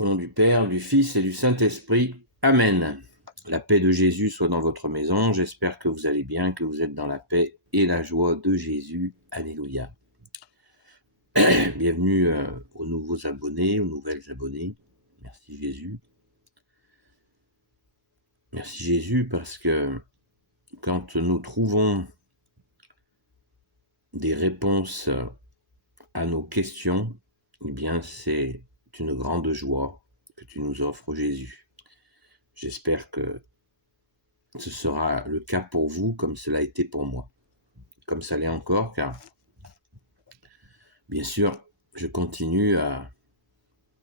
Au nom du Père, du Fils et du Saint-Esprit. Amen. La paix de Jésus soit dans votre maison. J'espère que vous allez bien, que vous êtes dans la paix et la joie de Jésus. Alléluia. Bienvenue aux nouveaux abonnés, aux nouvelles abonnées. Merci Jésus. Merci Jésus parce que quand nous trouvons des réponses à nos questions, eh bien c'est une grande joie que tu nous offres Jésus. J'espère que ce sera le cas pour vous comme cela a été pour moi. Comme ça l'est encore, car bien sûr, je continue à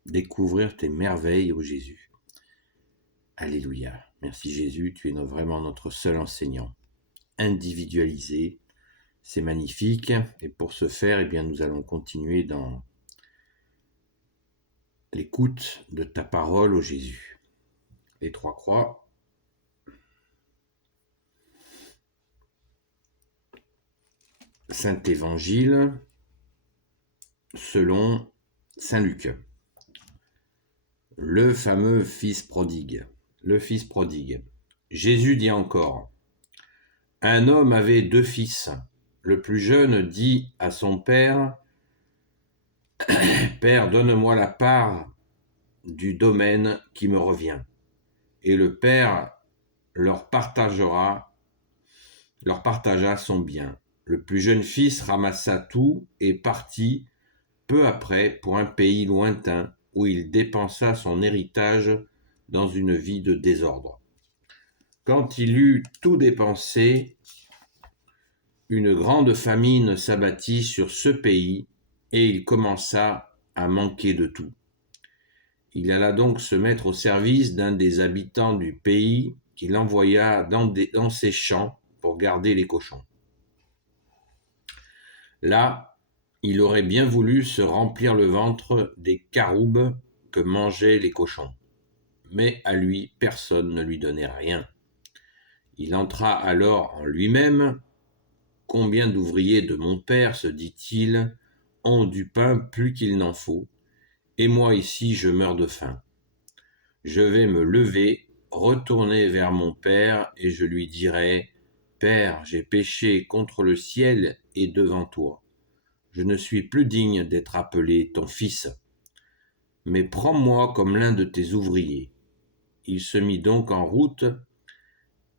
découvrir tes merveilles, ô Jésus. Alléluia. Merci Jésus, tu es vraiment notre seul enseignant. Individualisé, c'est magnifique. Et pour ce faire, eh bien, nous allons continuer dans l'écoute de ta parole, ô Jésus. Les trois croix. Saint Évangile selon Saint Luc. Le fameux fils prodigue. Le fils prodigue. Jésus dit encore, « Un homme avait 2 fils. Le plus jeune dit à son père, « Père, donne-moi la part du domaine qui me revient. » Et le père leur partagea son bien. Le plus jeune fils ramassa tout et partit peu après pour un pays lointain où il dépensa son héritage dans une vie de désordre. Quand il eut tout dépensé, une grande famine s'abattit sur ce pays et il commença à manquer de tout. Il alla donc se mettre au service d'un des habitants du pays qu'il envoya dans ses champs pour garder les cochons. Là, il aurait bien voulu se remplir le ventre des caroubes que mangeaient les cochons. Mais à lui, personne ne lui donnait rien. Il entra alors en lui-même. « Combien d'ouvriers de mon père, se dit-il, ont du pain plus qu'il n'en faut, et moi ici je meurs de faim. Je vais me lever, retourner vers mon père, et je lui dirai, « Père, j'ai péché contre le ciel et devant toi. Je ne suis plus digne d'être appelé ton fils. Mais prends-moi comme l'un de tes ouvriers. » Il se mit donc en route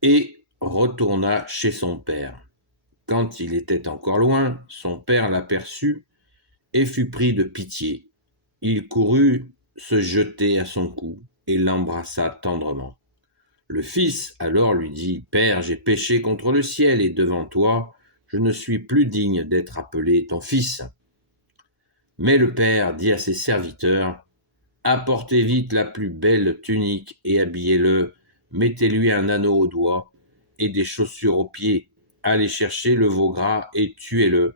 et retourna chez son père. Quand il était encore loin, son père l'aperçut et fut pris de pitié. Il courut se jeter à son cou et l'embrassa tendrement. Le fils alors lui dit, « Père, j'ai péché contre le ciel et devant toi, je ne suis plus digne d'être appelé ton fils. » Mais le père dit à ses serviteurs, « Apportez vite la plus belle tunique et habillez-le, mettez-lui un anneau au doigt et des chaussures aux pieds. Allez chercher le veau gras et tuez-le,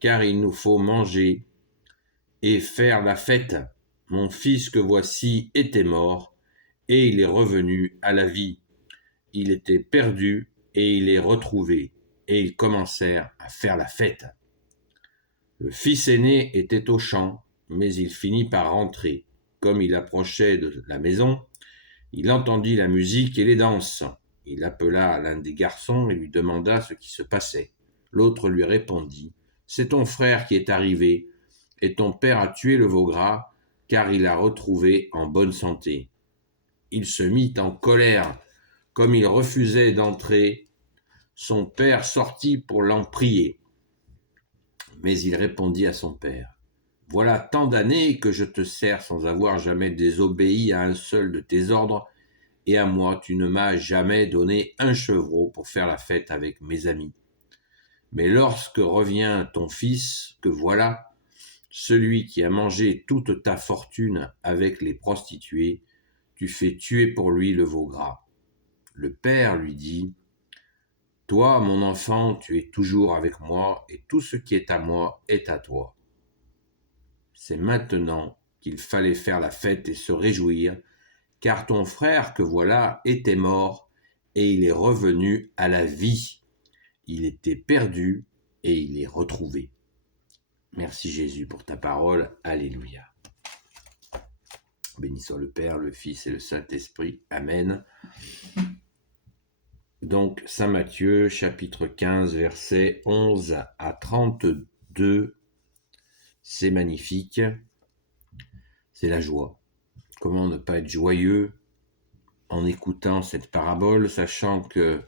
car il nous faut manger et faire la fête. Mon fils que voici était mort, et il est revenu à la vie. Il était perdu, et il est retrouvé. » Et ils commencèrent à faire la fête. Le fils aîné était aux champs, mais il finit par rentrer. Comme il approchait de la maison, il entendit la musique et les danses. Il appela l'un des garçons et lui demanda ce qui se passait. L'autre lui répondit, « C'est ton frère qui est arrivé, et ton père a tué le veau gras, car il l'a retrouvé en bonne santé. » Il se mit en colère. Comme il refusait d'entrer, son père sortit pour l'en prier. Mais il répondit à son père, « Voilà tant d'années que je te sers sans avoir jamais désobéi à un seul de tes ordres, et à moi tu ne m'as jamais donné un chevreau pour faire la fête avec mes amis. Mais lorsque revient ton fils, que voilà, celui qui a mangé toute ta fortune avec les prostituées, tu fais tuer pour lui le veau gras. » Le père lui dit, « Toi, mon enfant, tu es toujours avec moi, et tout ce qui est à moi est à toi. » C'est maintenant qu'il fallait faire la fête et se réjouir, car ton frère que voilà était mort, et il est revenu à la vie. Il était perdu, et il est retrouvé. Merci Jésus pour ta parole. Alléluia. Béni soit le Père, le Fils et le Saint-Esprit. Amen. Donc, Saint Matthieu, chapitre 15, versets 11 à 32. C'est magnifique. C'est la joie. Comment ne pas être joyeux en écoutant cette parabole, sachant que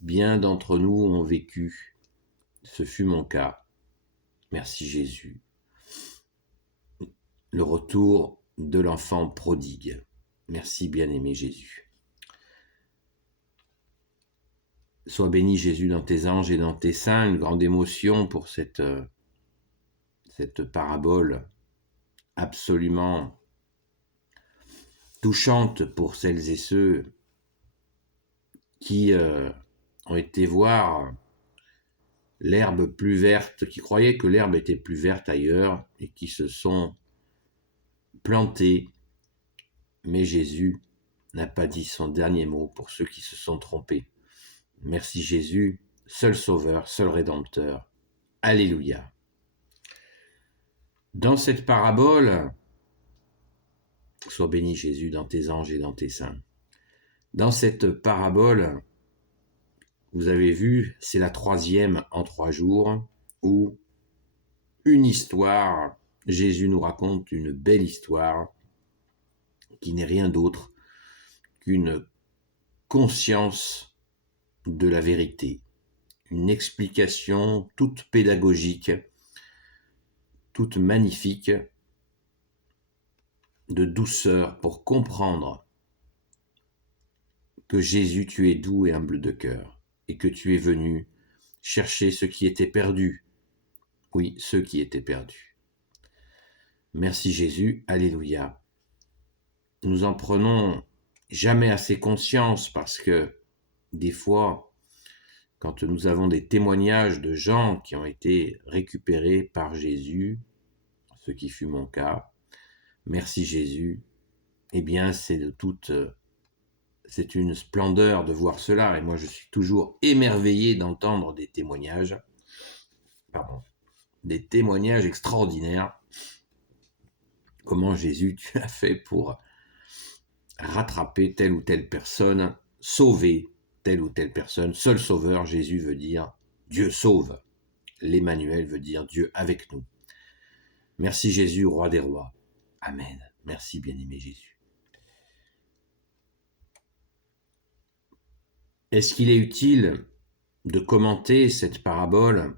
bien d'entre nous ont vécu. Ce fut mon cas. Merci Jésus. Le retour de l'enfant prodigue. Merci bien-aimé Jésus. Sois béni Jésus dans tes anges et dans tes saints. Une grande émotion pour cette parabole absolument touchante pour celles et ceux qui ont été voir l'herbe plus verte, qui croyaient que l'herbe était plus verte ailleurs et qui se sont plantés. Mais Jésus n'a pas dit son dernier mot pour ceux qui se sont trompés. Merci Jésus, seul Sauveur, seul Rédempteur. Alléluia. Dans cette parabole, sois béni Jésus dans tes anges et dans tes saints. Dans cette parabole, vous avez vu, c'est la 3e en 3 jours, où une histoire, Jésus nous raconte une belle histoire, qui n'est rien d'autre qu'une conscience de la vérité, une explication toute pédagogique, toute magnifique, de douceur pour comprendre que Jésus, tu es doux et humble de cœur, et que tu es venu chercher ceux qui étaient perdus. Oui, ceux qui étaient perdus. Merci Jésus, alléluia. Nous en prenons jamais assez conscience parce que des fois, quand nous avons des témoignages de gens qui ont été récupérés par Jésus, ce qui fut mon cas, merci Jésus, eh bien c'est une splendeur de voir cela, et moi je suis toujours émerveillé d'entendre des témoignages extraordinaires. Comment Jésus tu as fait pour rattraper telle ou telle personne, sauver telle ou telle personne. Seul sauveur, Jésus veut dire Dieu sauve. L'Emmanuel veut dire Dieu avec nous. Merci Jésus, roi des rois. Amen. Merci bien-aimé Jésus. Est-ce qu'il est utile de commenter cette parabole?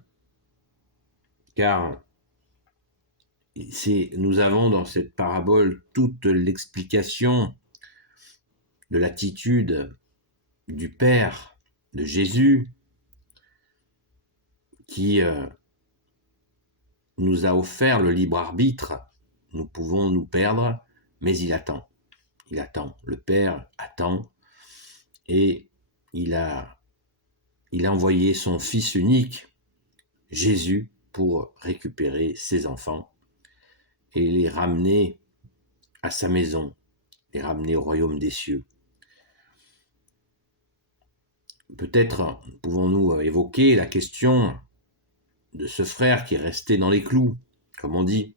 Car nous avons dans cette parabole toute l'explication de l'attitude du Père, de Jésus, qui nous a offert le libre arbitre. Nous pouvons nous perdre, mais il attend. Il attend. Le Père attend. Et il a envoyé son Fils unique, Jésus, pour récupérer ses enfants et les ramener à sa maison, les ramener au royaume des cieux. Peut-être pouvons-nous évoquer la question de ce frère qui est resté dans les clous, comme on dit,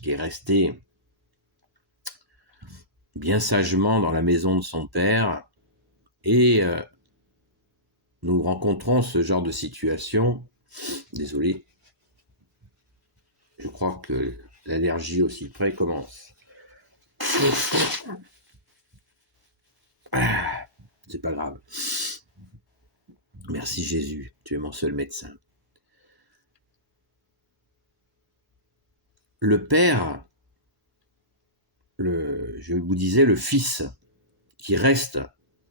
qui est resté bien sagement dans la maison de son père, et nous rencontrons ce genre de situation. Désolé, je crois que l'allergie aussi près commence. C'est pas grave. Merci Jésus, tu es mon seul médecin. Le Père, je vous disais, le Fils, qui reste,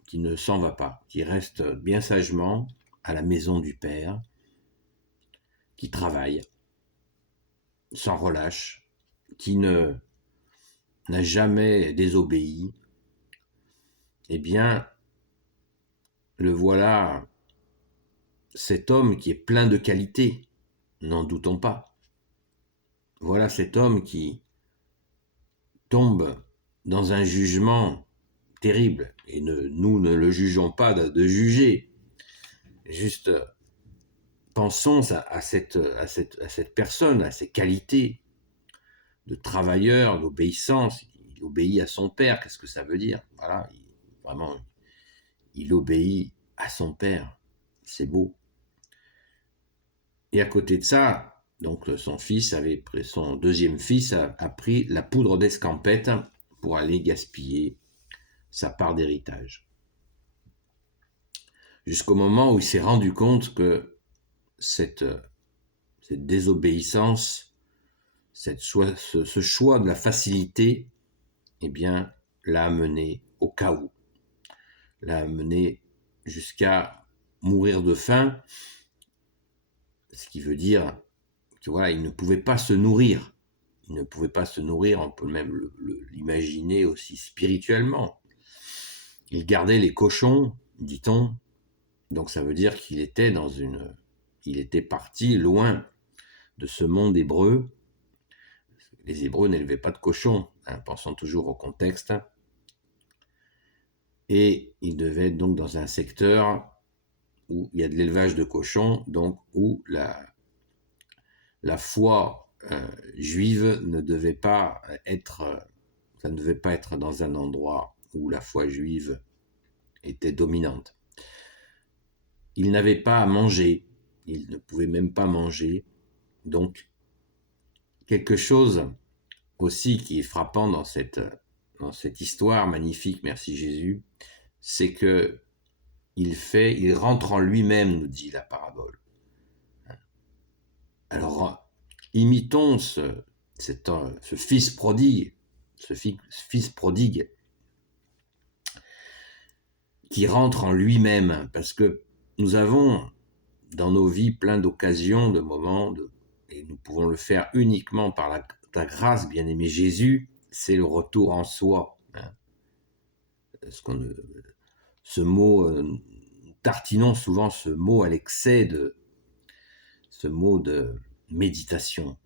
qui ne s'en va pas, qui reste bien sagement à la maison du Père, qui travaille sans relâche, qui n'a jamais désobéi, eh bien, le voilà, cet homme qui est plein de qualités, n'en doutons pas. Voilà cet homme qui tombe dans un jugement terrible, et nous ne le jugeons pas de juger, juste pensons à cette personne, à ses qualités de travailleur, d'obéissance. Il obéit à son père. Qu'est-ce que ça veut dire? Voilà, vraiment, il obéit à son père. C'est beau. Et à côté de ça, donc son deuxième fils a pris la poudre d'escampette pour aller gaspiller sa part d'héritage. Jusqu'au moment où il s'est rendu compte que cette désobéissance, ce choix de la facilité, eh bien, l'a amené au chaos, l'a amené jusqu'à mourir de faim, ce qui veut dire que voilà, il ne pouvait pas se nourrir. Il ne pouvait pas se nourrir, on peut même l'imaginer aussi spirituellement. Il gardait les cochons, dit-on, donc ça veut dire qu'il était il était parti loin de ce monde hébreu. Les Hébreux n'élevaient pas de cochons, pensons toujours au contexte. Et il devait être donc dans un secteur où il y a de l'élevage de cochons, donc où la foi juive ne devait pas être, ça ne devait pas être dans un endroit où la foi juive était dominante. Il n'avait pas à manger, il ne pouvait même pas manger, donc quelque chose aussi qui est frappant dans cette histoire magnifique, merci Jésus, c'est que il rentre en lui-même, nous dit la parabole. Alors, imitons ce fils prodigue, qui rentre en lui-même, parce que nous avons dans nos vies plein d'occasions, de moments, et nous pouvons le faire uniquement par la grâce, bien-aimé Jésus, c'est le retour en soi. Ce mot, tartinons souvent ce mot à l'excès ce mot de méditation.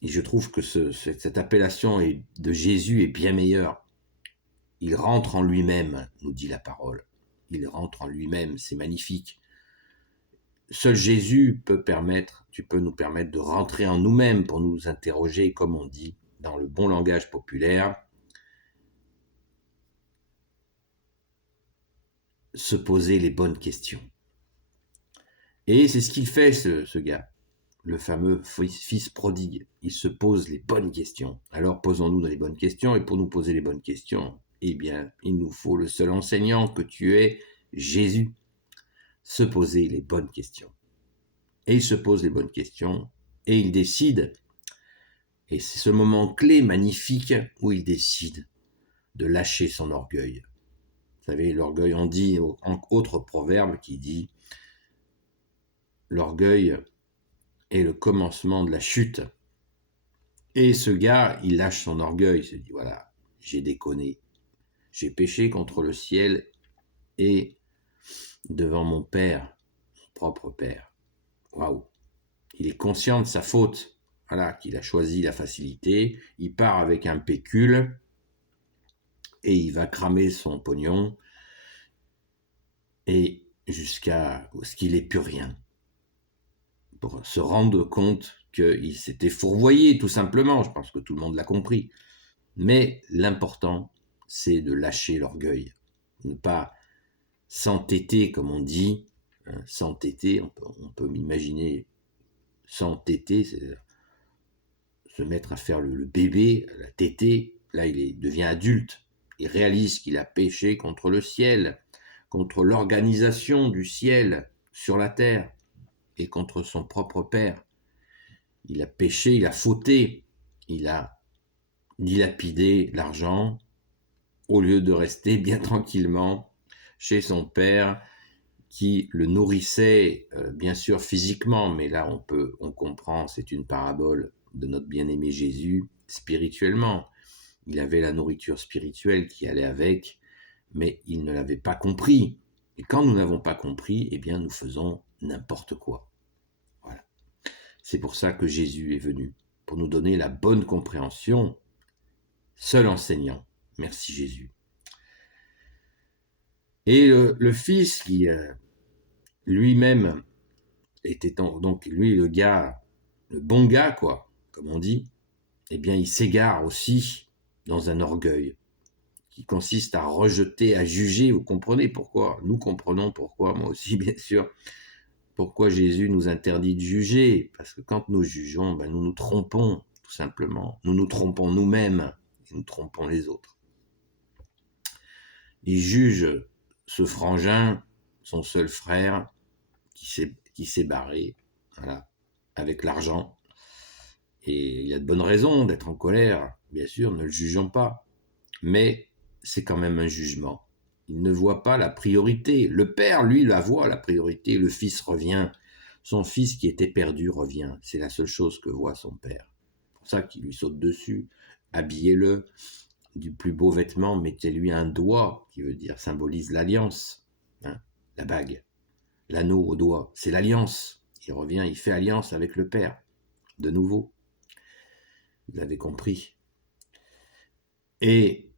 Et je trouve que cette appellation de Jésus est bien meilleure. Il rentre en lui-même, nous dit la parole. Il rentre en lui-même, c'est magnifique. Seul Jésus peut nous permettre de rentrer en nous-mêmes pour nous interroger, comme on dit dans le bon langage populaire, se poser les bonnes questions. Et c'est ce qu'il fait, ce gars, le fameux fils prodigue. Il se pose les bonnes questions. Alors posons-nous les bonnes questions, et pour nous poser les bonnes questions, eh bien, il nous faut le seul enseignant que tu es, Jésus. Se poser les bonnes questions. Et il se pose les bonnes questions, et il décide, et c'est ce moment clé magnifique où il décide de lâcher son orgueil. Vous savez, l'orgueil, on dit, en autre proverbe qui dit, l'orgueil est le commencement de la chute. Et ce gars, il lâche son orgueil, il se dit, voilà, j'ai déconné, j'ai péché contre le ciel et devant mon père, son propre père. Waouh! Il est conscient de sa faute, voilà, qu'il a choisi la facilité, il part avec un pécule et il va cramer son pognon et jusqu'à ce qu'il n'ait plus rien, pour se rendre compte qu'il s'était fourvoyé, tout simplement. Je pense que tout le monde l'a compris. Mais l'important, c'est de lâcher l'orgueil, ne pas s'entêter, comme on dit. S'entêter, on peut m'imaginer s'entêter, c'est se mettre à faire le bébé, la tétée. Là, il devient adulte. Il réalise qu'il a péché contre le ciel, contre l'organisation du ciel sur la terre et contre son propre père. Il a péché, il a fauté, il a dilapidé l'argent au lieu de rester bien tranquillement chez son père qui le nourrissait, bien sûr physiquement, mais là on comprend, c'est une parabole de notre bien-aimé Jésus, spirituellement. Il avait la nourriture spirituelle qui allait avec, mais il ne l'avait pas compris. Et quand nous n'avons pas compris, eh bien nous faisons n'importe quoi. Voilà. C'est pour ça que Jésus est venu, pour nous donner la bonne compréhension, seul enseignant. Merci Jésus. Et le fils qui lui-même était donc lui le bon gars quoi, comme on dit, eh bien il s'égare aussi dans un orgueil qui consiste à rejeter, à juger. Vous comprenez pourquoi? Nous comprenons pourquoi, moi aussi bien sûr, pourquoi Jésus nous interdit de juger. Parce que quand nous jugeons, nous nous trompons, tout simplement. Nous nous trompons nous-mêmes et nous trompons les autres. Il juge ce frangin, son seul frère, qui s'est barré, voilà, avec l'argent. Et il y a de bonnes raisons d'être en colère, bien sûr, ne le jugeons pas. Mais c'est quand même un jugement. Il ne voit pas la priorité. Le père, lui, la voit, la priorité. Le fils revient. Son fils qui était perdu revient. C'est la seule chose que voit son père. C'est pour ça qu'il lui saute dessus. Habillez-le du plus beau vêtement, mettez-lui un doigt, qui veut dire, symbolise l'alliance. Hein, la bague. L'anneau au doigt, c'est l'alliance. Il revient, il fait alliance avec le père. De nouveau. Vous avez compris. Et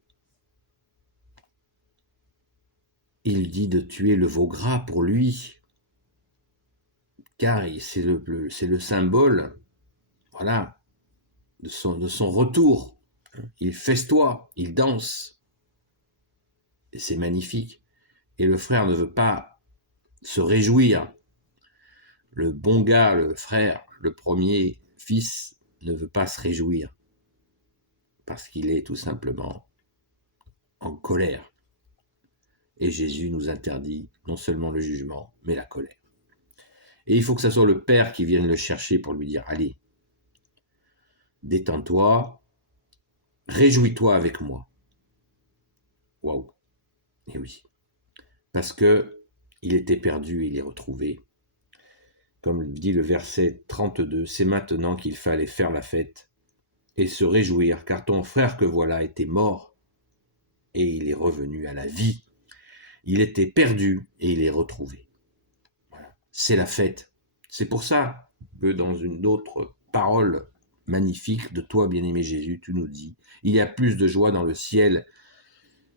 il dit de tuer le veau gras pour lui, car c'est le symbole, voilà, de son retour. Il festoie, il danse, et c'est magnifique. Et le frère ne veut pas se réjouir. Le bon gars, le frère, le premier fils, ne veut pas se réjouir, parce qu'il est tout simplement en colère. Et Jésus nous interdit non seulement le jugement, mais la colère. Et il faut que ce soit le père qui vienne le chercher pour lui dire, allez, détends-toi, réjouis-toi avec moi. Waouh. Et oui. Parce que il était perdu, il est retrouvé. Comme dit le verset 32, c'est maintenant qu'il fallait faire la fête et se réjouir, car ton frère que voilà était mort et il est revenu à la vie. Il était perdu et il est retrouvé. Voilà. C'est la fête. C'est pour ça que dans une autre parole magnifique de toi, bien-aimé Jésus, tu nous dis, il y a plus de joie dans le ciel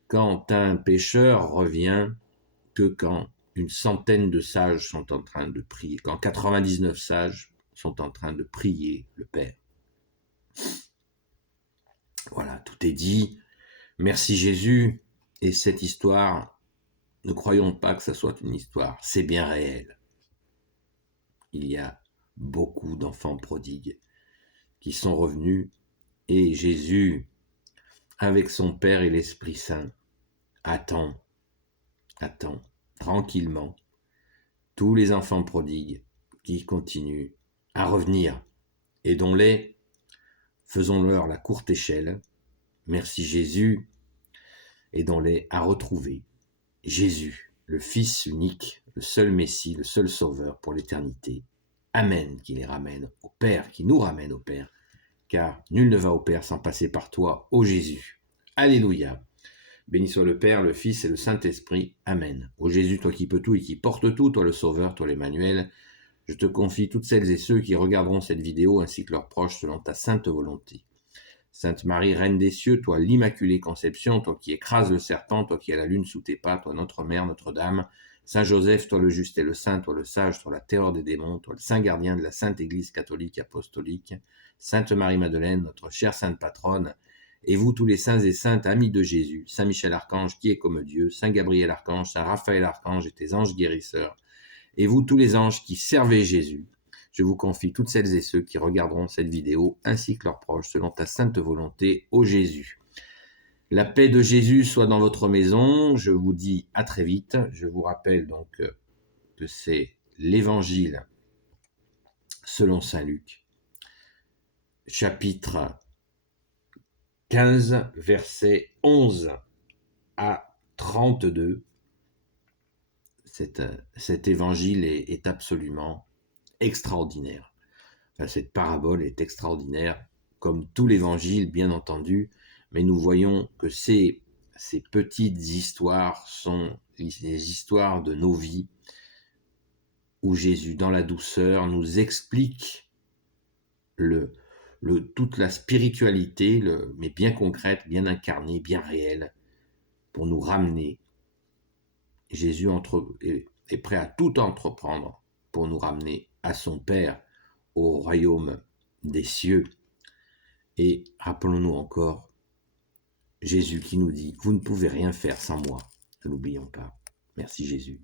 quand un pécheur revient que quand une centaine de sages sont en train de prier, quand 99 sages sont en train de prier le Père. Voilà, tout est dit. Merci Jésus. Et cette histoire, ne croyons pas que ça soit une histoire, c'est bien réel. Il y a beaucoup d'enfants prodigues qui sont revenus et Jésus, avec son Père et l'Esprit Saint, attend tranquillement tous les enfants prodigues qui continuent à revenir et dont les faisons-leur la courte échelle, merci Jésus, aidons-les à retrouver Jésus, le Fils unique, le seul Messie, le seul Sauveur pour l'éternité. Amen, qui les ramène au Père, qui nous ramène au Père, car nul ne va au Père sans passer par toi, ô Jésus. Alléluia. Béni soit le Père, le Fils et le Saint-Esprit. Amen. Ô Jésus, toi qui peux tout et qui portes tout, toi le Sauveur, toi l'Emmanuel, je te confie toutes celles et ceux qui regarderont cette vidéo ainsi que leurs proches selon ta sainte volonté. Sainte Marie, Reine des cieux, toi l'Immaculée Conception, toi qui écrases le serpent, toi qui as la lune sous tes pas, toi notre Mère, Notre-Dame, Saint Joseph, toi le juste et le saint, toi le sage, toi la terreur des démons, toi le saint gardien de la Sainte Église catholique apostolique, Sainte Marie-Madeleine, notre chère sainte patronne, et vous tous les saints et saintes amis de Jésus, Saint Michel Archange qui est comme Dieu, Saint Gabriel Archange, Saint Raphaël Archange et tes anges guérisseurs, et vous tous les anges qui servez Jésus, je vous confie toutes celles et ceux qui regarderont cette vidéo ainsi que leurs proches selon ta sainte volonté, ô Jésus. La paix de Jésus soit dans votre maison. Je vous dis à très vite. Je vous rappelle donc que c'est l'Évangile selon saint Luc, chapitre 15, versets 11 à 32. Cet évangile est absolument extraordinaire. Enfin, cette parabole est extraordinaire, comme tout l'évangile, bien entendu, mais nous voyons que ces petites histoires sont les histoires de nos vies, où Jésus, dans la douceur, nous explique toute la spiritualité, mais bien concrète, bien incarnée, bien réelle, pour nous ramener. Jésus est prêt à tout entreprendre pour nous ramener à son Père, au royaume des cieux. Et rappelons-nous encore Jésus qui nous dit: «Vous ne pouvez rien faire sans moi». Ne l'oublions pas. Merci Jésus.